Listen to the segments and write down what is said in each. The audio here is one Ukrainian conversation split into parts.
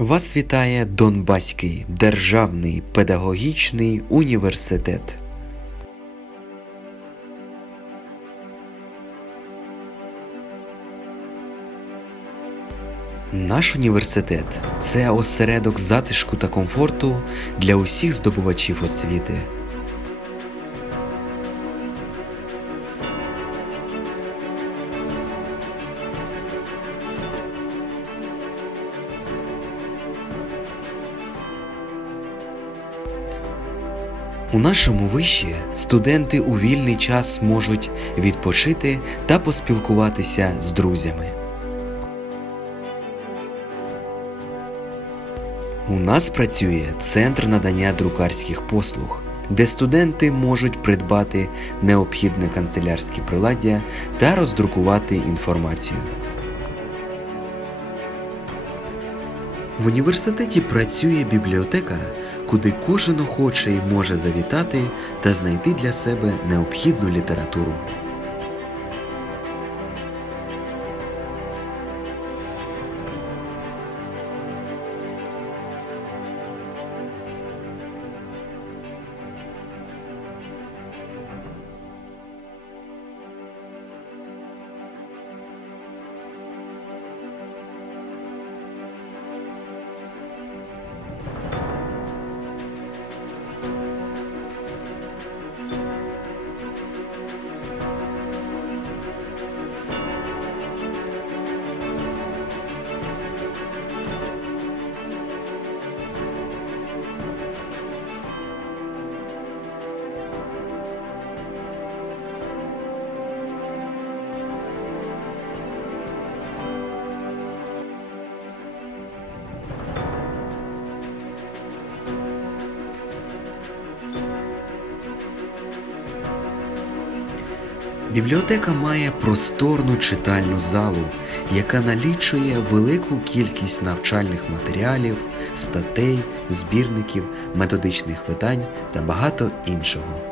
Вас вітає Донбаський державний педагогічний університет. Наш університет це осередок затишку та комфорту для усіх здобувачів освіти. У нашому виші студенти у вільний час можуть відпочити та поспілкуватися з друзями. У нас працює центр надання друкарських послуг, де студенти можуть придбати необхідне канцелярське приладдя та роздрукувати інформацію. В університеті працює бібліотека, куди кожен охоче і може завітати та знайти для себе необхідну літературу. Бібліотека має просторну читальну залу, яка налічує велику кількість навчальних матеріалів, статей, збірників, методичних видань та багато іншого.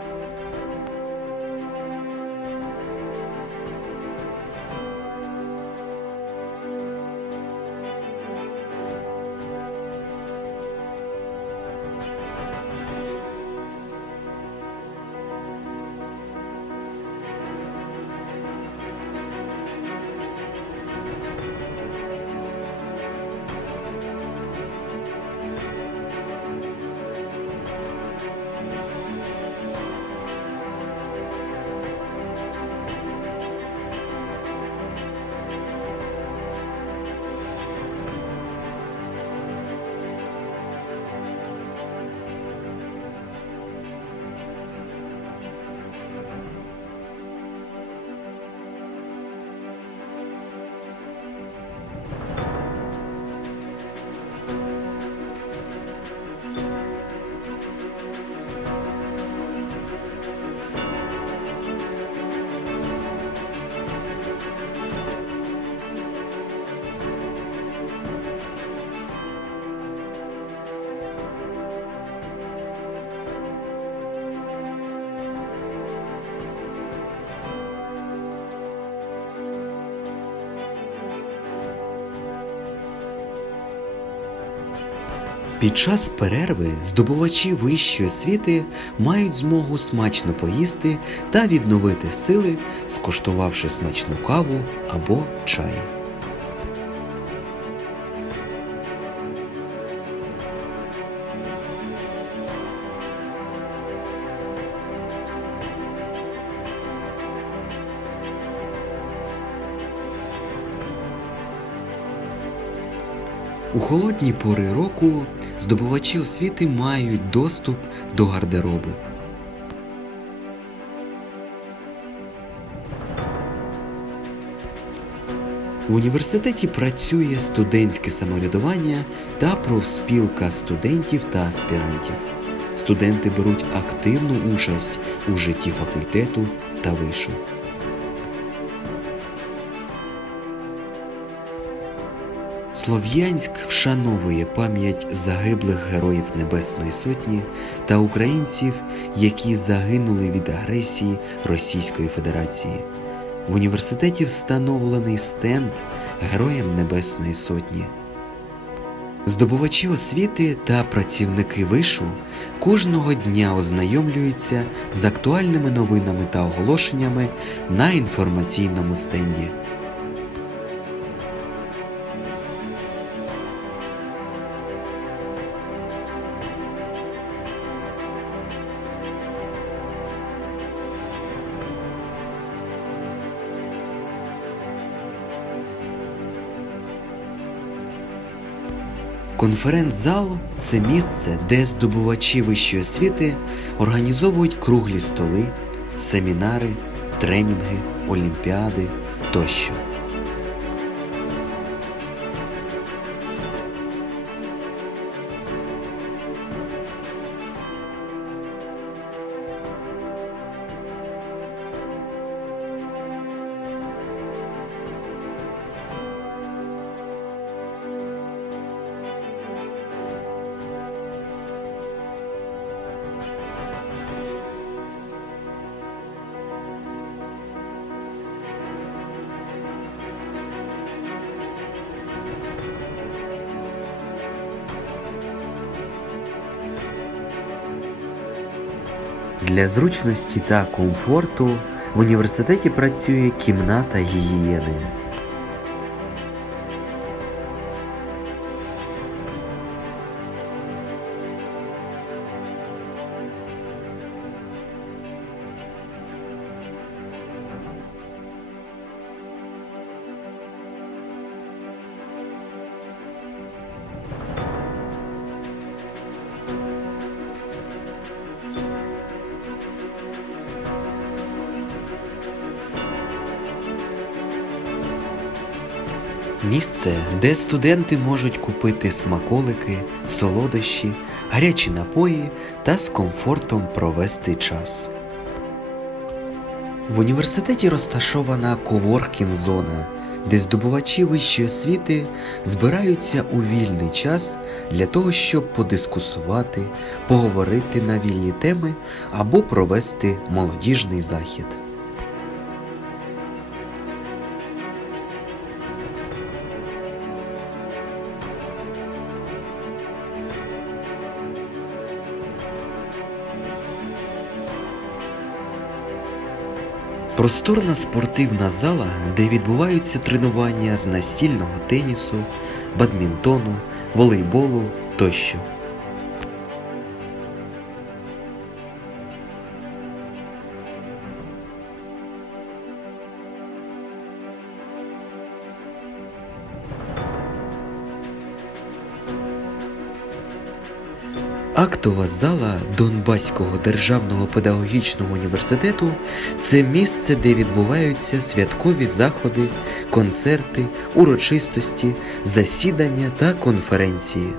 Під час перерви здобувачі вищої освіти мають змогу смачно поїсти та відновити сили, скуштувавши смачну каву або чай. У холодні пори року здобувачі освіти мають доступ до гардеробу. В університеті працює студентське самоврядування та профспілка студентів та аспірантів. Студенти беруть активну участь у житті факультету та вишу. Слов'янськ вшановує пам'ять загиблих героїв Небесної Сотні та українців, які загинули від агресії Російської Федерації. В університеті встановлений стенд Героям Небесної Сотні. Здобувачі освіти та працівники вишу кожного дня ознайомлюються з актуальними новинами та оголошеннями на інформаційному стенді. Конференц-зал це місце, де здобувачі вищої освіти організовують круглі столи, семінари, тренінги, олімпіади тощо. Для зручності та комфорту в університеті працює кімната гігієни. Місце, де студенти можуть купити смаколики, солодощі, гарячі напої та з комфортом провести час. В університеті розташована коворкінг-зона, де здобувачі вищої освіти збираються у вільний час для того, щоб подискусувати, поговорити на вільні теми або провести молодіжний захід. Просторна спортивна зала, де відбуваються тренування з настільного тенісу, бадмінтону, волейболу тощо. Актова зала Донбаського державного педагогічного університету це місце, де відбуваються святкові заходи, концерти, урочистості, засідання та конференції.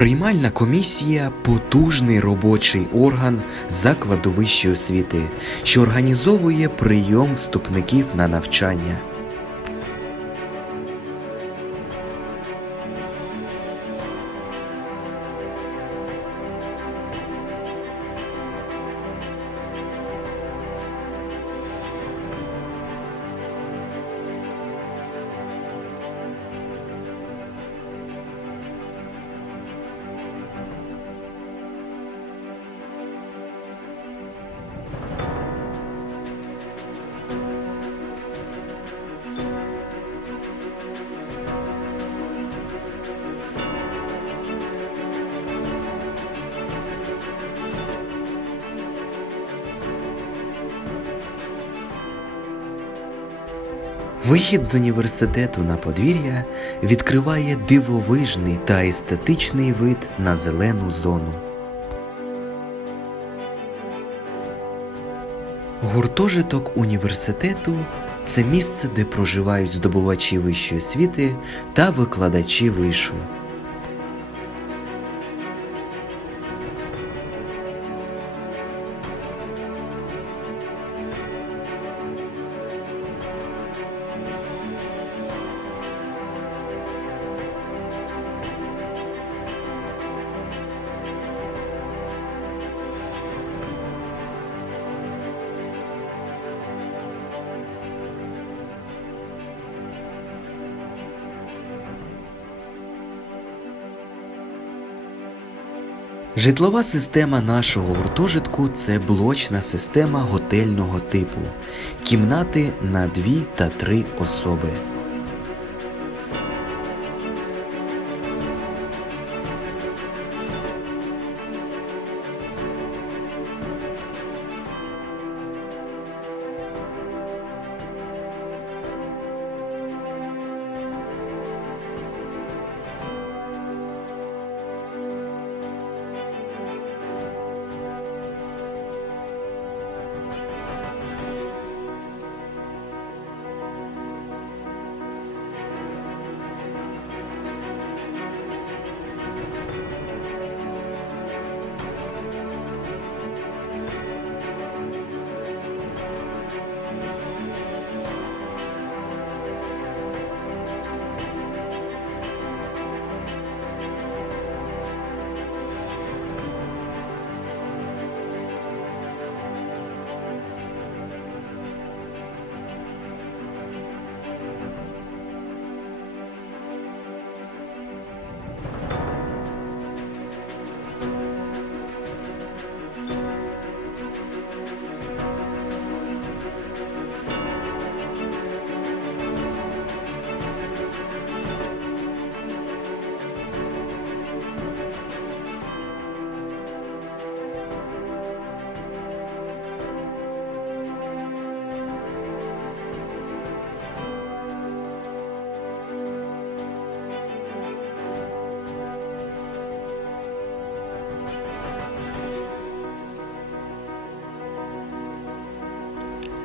Приймальна комісія потужний робочий орган закладу вищої освіти, що організовує прийом вступників на навчання. Вихід з університету на подвір'я відкриває дивовижний та естетичний вид на зелену зону. Гуртожиток університету це місце, де проживають здобувачі вищої освіти та викладачі вишу. Житлова система нашого гуртожитку це блочна система готельного типу, кімнати на 2 та 3 особи.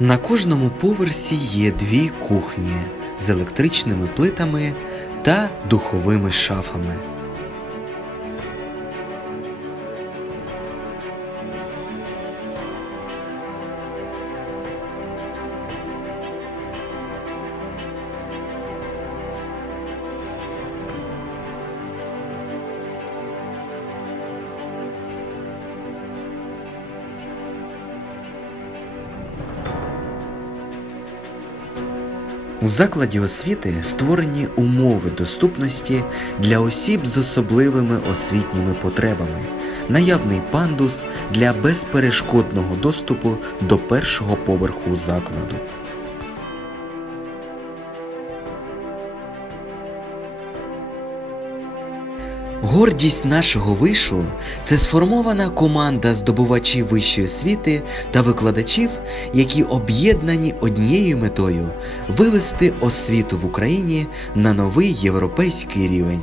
На кожному поверсі є дві кухні з електричними плитами та духовими шафами. У закладі освіти створені умови доступності для осіб з особливими освітніми потребами, наявний пандус для безперешкодного доступу до першого поверху закладу. Гордість нашого вишу це сформована команда здобувачів вищої освіти та викладачів, які об'єднані однією метою вивести освіту в Україні на новий європейський рівень.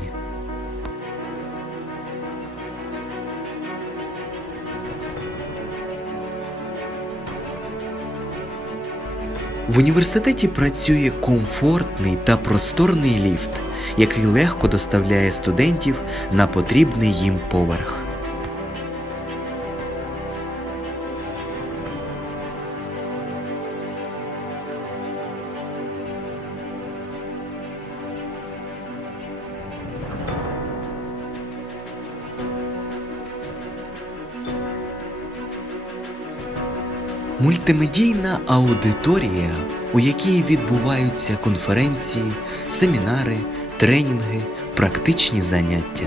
В університеті працює комфортний та просторний ліфт, який легко доставляє студентів на потрібний їм поверх. Мультимедійна аудиторія, у якій відбуваються конференції, семінари, тренінги, практичні заняття.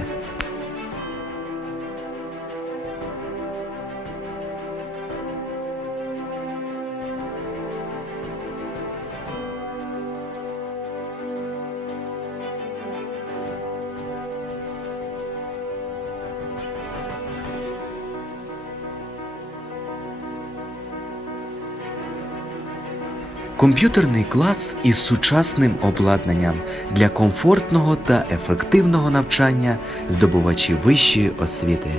Комп'ютерний клас із сучасним обладнанням для комфортного та ефективного навчання здобувачів вищої освіти.